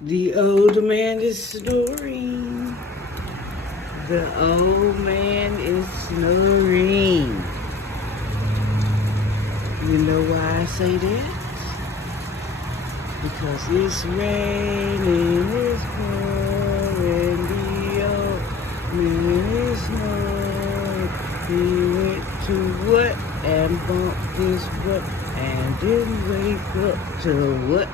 The old man is snoring. The old man is snoring. You know why I say that? Because it's raining, it's pouring. The old man is snoring. He went to what and bumped his butt and didn't wake up to what?